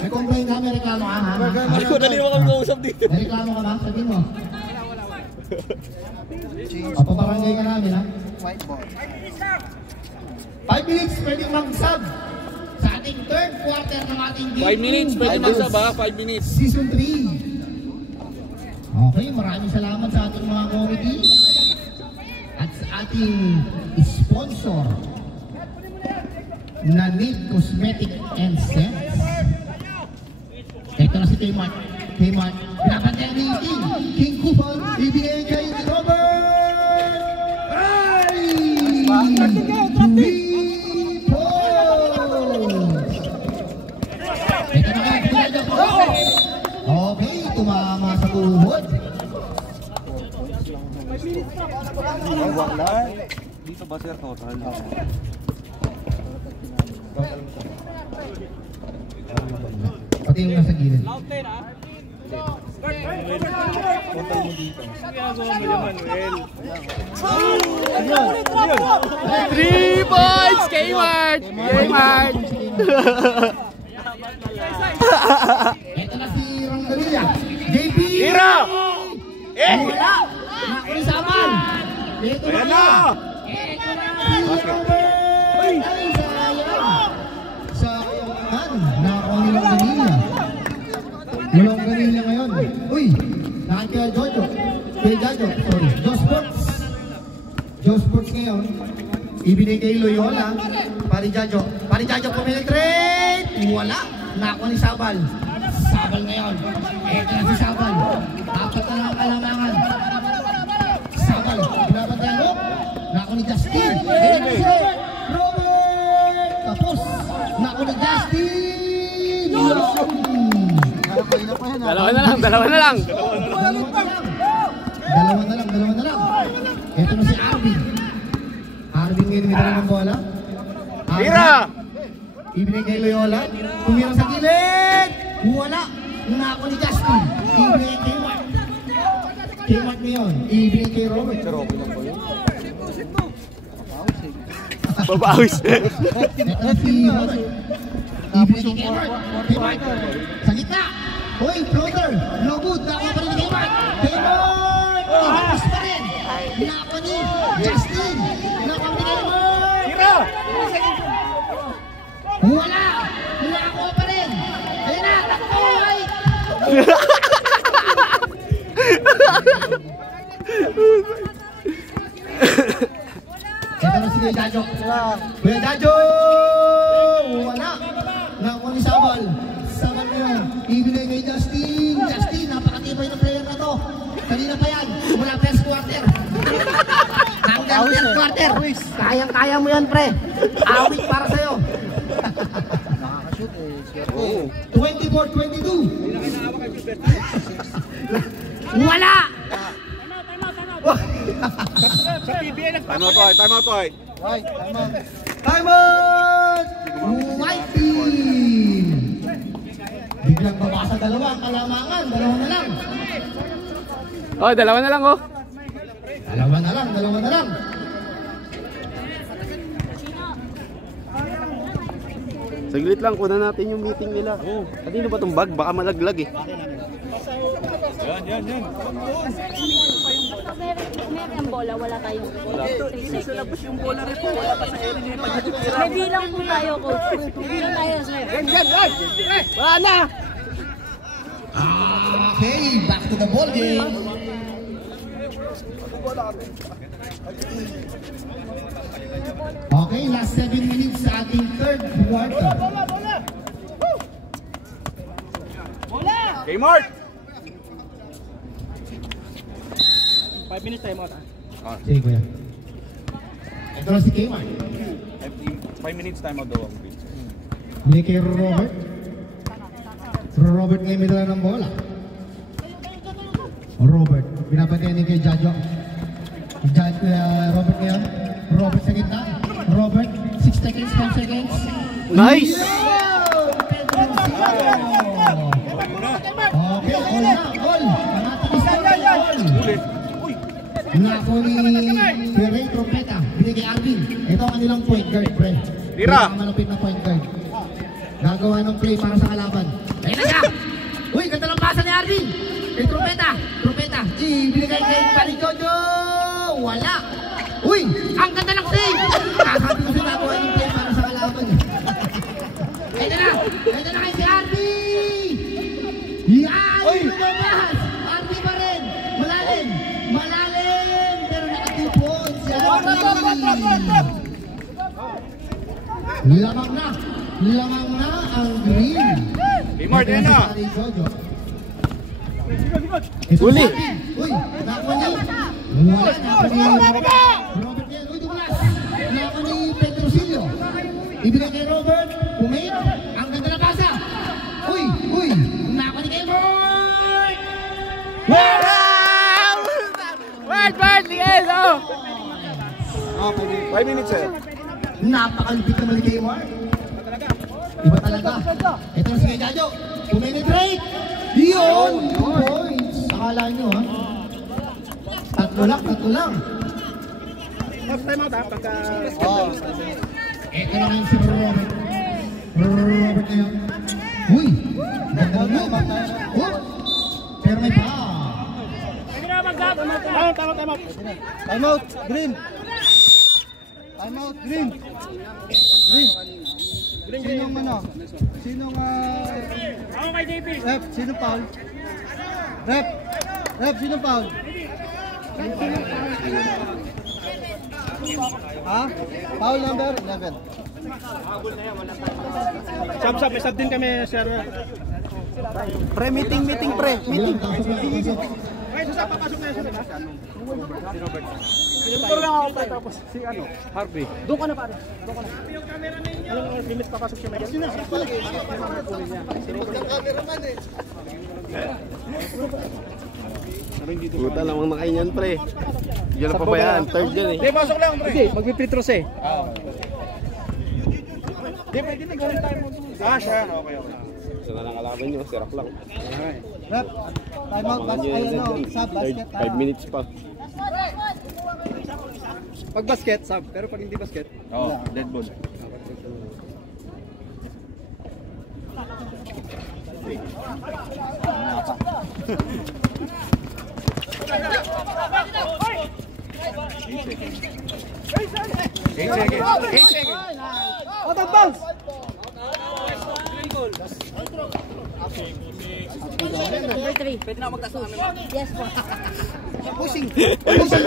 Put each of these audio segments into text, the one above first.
May complain ka, may reklamo ka ha? Ako dali mo kami kausap dito. May reklamo ka ba? Sabihin mo. Papabarangay ka namin ha? 5 minutes, pwede mag-sub sa ating third quarter ng ating game. 5 minutes, pwede mag-sub ha? 5 minutes. Season 3. Okay, maraming salamat sa ating mga committee at sa ating sponsor na Need Cosmetic and Scents. Ito na si Kmart. Kmart, pinapantayan ni King Kupon, ibigay kay Robert! Okay, tumama sa tuhod. Dito ba sir total? Pati yung nasa gilid. Total mo dito. 3 points! Kmart! Kmart! Ito na si Rondalia. JP! Tira! Wala! Nakisaman! Ito na! Ito na si Robert! Ay, sayang! Sayang nakuha ni Rondalia. Yung Rondalia ngayon. Uy! Lahat kaya Jojo. Kay Jojo, sorry. Joe Sports ngayon. Ibinigay kay Loyola. Pari Jojo pumitrate! Wala! Nakuha ni Sabal. Sabal ngayon. Ito na si Sabal. Apat na lang ang kalamangan. Sabal. Pinapatayan mo. Nakuha ni Justin. Ito na si Robert. Tapos. Nakuha ni Justin. Dalawa na lang. Dalawa na lang. Ito na si Arvin. Arvin ngayon may dala ng bola. Tira! Ibinigay kay Loyola. Tumira sa gilid. Wala. Nako ni Justin. Ibinigay kay Mark. Kay Mark ngayon. Ibinigay kay Robert. Babawis. Ito na si Robert. Ibinigay kay Mark. Kay Mark. Sa gitna. Hoy, floater. No good. Nako pa rin kay Mark. Kay Mark. Tapos pa rin. Nako ni Justin. Nako ni kay Mark. Tira! Wala! Nakakuha pa rin! Ayun na! Takoy! Ito na si Kuya Jajo. Kuya Jajo! Wala! Nakakuha ni Sabal. Sabal ngayon. Ibinay kay Justin. Justin, napakatibay na player na to. Kanina pa yan. Mula first quarter. Hanggang third quarter. Kayang-kaya mo yan, pre. Awit para sa'yo. 24-22. Wala! Time out, Toy. Time out! White team! Biglang babasa dalawa ang kalamangan. Dalawa na lang. Oh, dalawa na lang oh. Dalawa na lang. Saglit lang, kunan natin yung meeting nila. Kanino ba itong bag? Baka malaglag eh. Yan. Meron yung bola, wala tayong bola. Sulabos yung bola rin po, wala pa sa area. May bilang po tayo, coach. Bilang tayo sa Wala na! Okay, back to the ball game. Okay, last 7 minutes sa ating third quarter. Kmart! 5 minutes tayo mga Sige, kuya. Ito na si Kmart. 5 minutes time out daw. Hindi kay Robert. Robert ngayon may dala ng bola. Robert, binabatayan niya kay Jajo. Robert ngayon. Robert sa gitna. Robert, 6 seconds, 5 seconds. Nice! Okay, all na, all. Panatilis na, all. Nako ni Ferray Trompeta, binigay Arvin. Ito ang kanilang point guard, friend. Tira! Malupit na point guard. Gagawa ng play para sa kalaban. Arvin. May trumpeta. Ibinigay kay Pari Jojo. Wala. Uy, ang ganda ng save. Sabi ko sila ko yung play para sa kalaban. Ito na kay si Arvin. Yan! Lumabas! Arvin pa rin! Malalim! Pero nakatipon si Arvin! Lamang na ang green! Timor, din na! Uli! Uy! Nako ni! Wala! Nako ni Robert yan! Uy, dumulas! Nako ni Petrosilio! Ibigay kay Robert! Umit! Ang ganda na pasa! Uy! Nako ni kay Robert! Word! Yes! Oh! 5 minutes eh. Napakalupit naman ni Kaymar. Iba talaga. Ito na si Kay Jajo. Penetrate! Yun! 2 points. Akala nyo ha? Tatlo lang. Time out ha, pagka... Ito na ngayon si Robert. Robert na yun. Uy! Ganda mo. Pero may pa. Time out, green. Sinong ano? Sinong ako kay JP. Rep, sinong foul? Rep, sinong foul? Ha? Foul number 11. Sub, may sub din kami, sir. Pre, meeting, pre. Meeting. Ay, susap, papasok na yun, ha? Dito lang ako pa, tapos si ano, Harvey. Doon ka na pare, Yung cameraman niya. Alam mo, limit papasok siya medyan. Yung cameraman eh. Puta lamang na kayo yan, pre. Diyan na pabayaan, third yan eh. Hindi, pasok lang, pre. Hindi, mag-free-throws eh. Hindi, pwede na gawin tayo mo. Siya, okay. Isa na lang kalaban nyo, sirap lang. Rep, time out, sub, basket. 5 minutes pa. Pag basket, sub. Pero pag hindi basket, dead ball. Eight seconds. Out of bounds. Number 3. Pwede na magtaas ng amin. Yes po. Pushing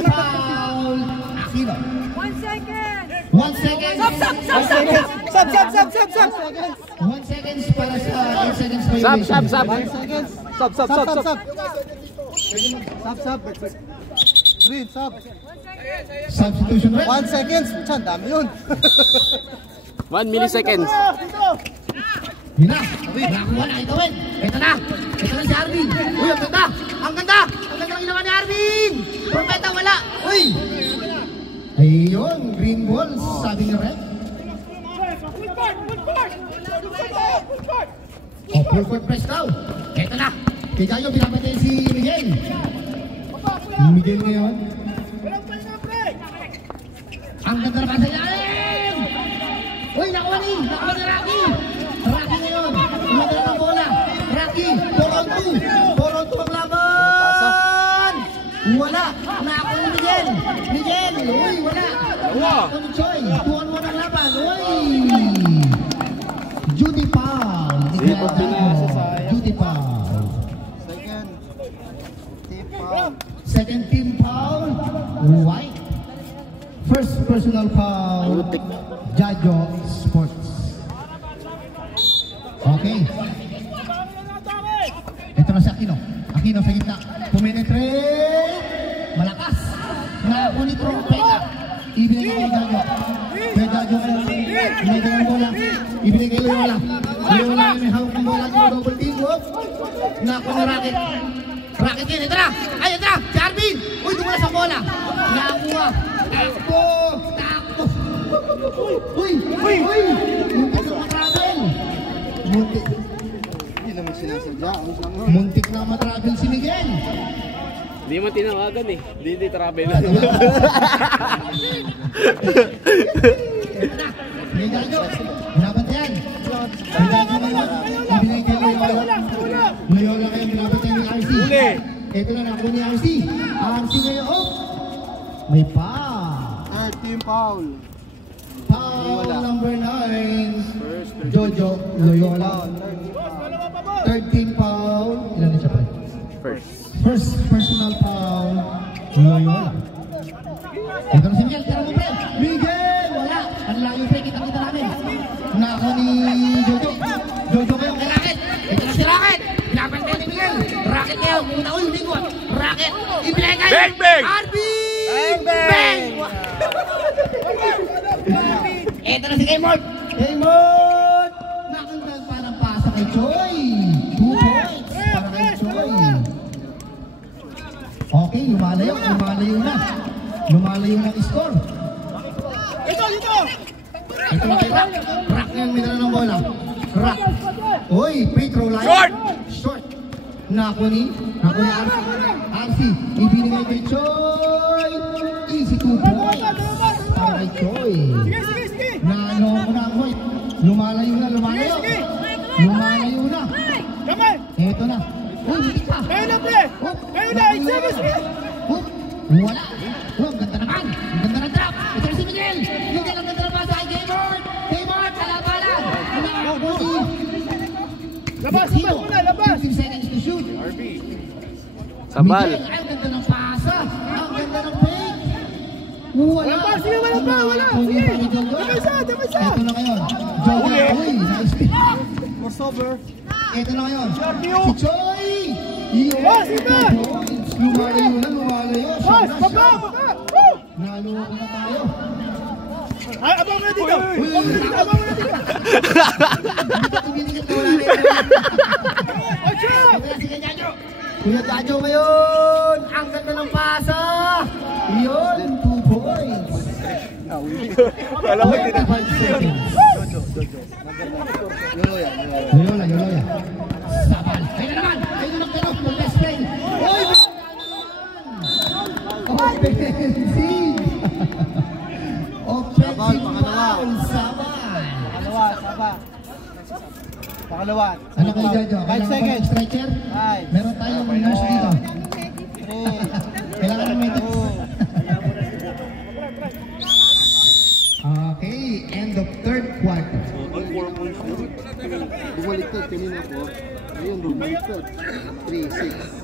foul. Aquino. 1 second. 1 second. Sub. 1 seconds para sa 8 seconds violation. Sub. Green, sub. Substitution red. 1 seconds. Chan, dami yun. 1 milliseconds. Yun na. Nakakuha na ito, Wen. Ito na si Arvin. Uy, ang ganda. Ang ganda ng ginawa ni Arvin. Propeta, wala. Uy. Ayun, green ball, sabi ni Red. Full court press now. Ito na. Kay Gayo, pinapatay si Miguel. Miguel ngayon. Ang ganda na pasa niya. Uy, nakuha ni Rocky. Rocky ngayon. Umagala ng bola. Rocky, 4-on-2 ang laban. Wala. Nakuha ni Miguel. Uy, wala. Nakuha ni Choi. 2-on-1 ang laban. Uy. Judy foul. Judy foul. Second team foul. White. First personal foul. Jajo Sports. Okay. Ito na si Aquino. Aquino sa gitna. Puminetrate. Malakas. Nakuha ni Trompeta. Ibinigay kay Jajo. Kay Jajo may dalang bola. Ibinigay kay Loyola. Loyola may hawak ng bola. Double team. Nakuha ni Rocket. Rocket yun. Ito na. Ay, ito na. Si Arvin. Uy, dumula sa bola. Nakuha. Takbo. Uy! Muntik na matravel! Hindi naman sinasadya. Muntik na matravel si Miguel! Hindi mo tinawagan eh. Hindi travel. May Gajo! Binabantayan! May Gajo ngayon! Ibinigay kay Loyola. Loyola kayo binabantayan ni Ito na nakuha ni RC. RC ngayon, oh! May pa. Third team foul. Foul number 9. Jojo Loyola. Third team foul. Ilan na siya pa? First personal foul. Loyola. Ito na si Miguel. Tira mo, pre. Miguel! Wala. Ang layo, pre. Kita-kita namin. Nako ni Jojo. Jojo kayo kay Racket. Ito na si Racket. Pinapantay ni Miguel. Racket kayo. Muna ulit, Miguel. Racket. Ibigay. Bang, bang! RB! Bang! Ito na si Kaymort. Kaymort! Nakagdag parang pasa kay Choi. 2 points para kay Choi. Okay, lumalayo na. Lumalayo na ang score. Ito! Ito na kay Rock. Rock ngayon, may dala ng bola. Rock. Uy, free throw line. Short. Nako ni RC. Ibinigay kay Choi. Easy 2 points para kay Choi. Nano ko na ang point. Lumalayo na. Lumalayo na. Ito na. Uy, hindi pa. Kayo na, Wala. Oh, ganda naman. Ganda ng drop. Ito na si Miguel. Miguel ang ganda ng pasa kay Kaymort. Kaymort, kalabalan. Labas! 15 seconds to shoot. Sabal. Miguel, ay, ang ganda ng pasa. Ang ganda ng fake. Wala. Sige, wala pa. Sige. Dami isa. Ito na ngayon. Jojo. Uy, nice pick. Crossover. Ito na ngayon. Sharpio. Si Choi. Boss, iba. Lumalayo. Boss, baba! Naloko na tayo. Ay, abang mo na dito! Tumitingin na wala na yun. Ito na si Jajo. Kuya Jajo ngayon. Ang ganda ng pasa. Yun, 2 points. Alam mo, 25 seconds. Loyola. Sabal. Ayun na naman. Ayun na naman. Your best friend. Uy! Offensive. Sabal, pangalawa. Sabal. Pangalawa. Ano kayo Jajo? 5 seconds. Stretcher? 5. Meron tayong nurse dito. 3. Kailangan ng medics. Okay, end of third quarter. Bumaliktad kanina po. Ayun, bumaliktad. 3-6.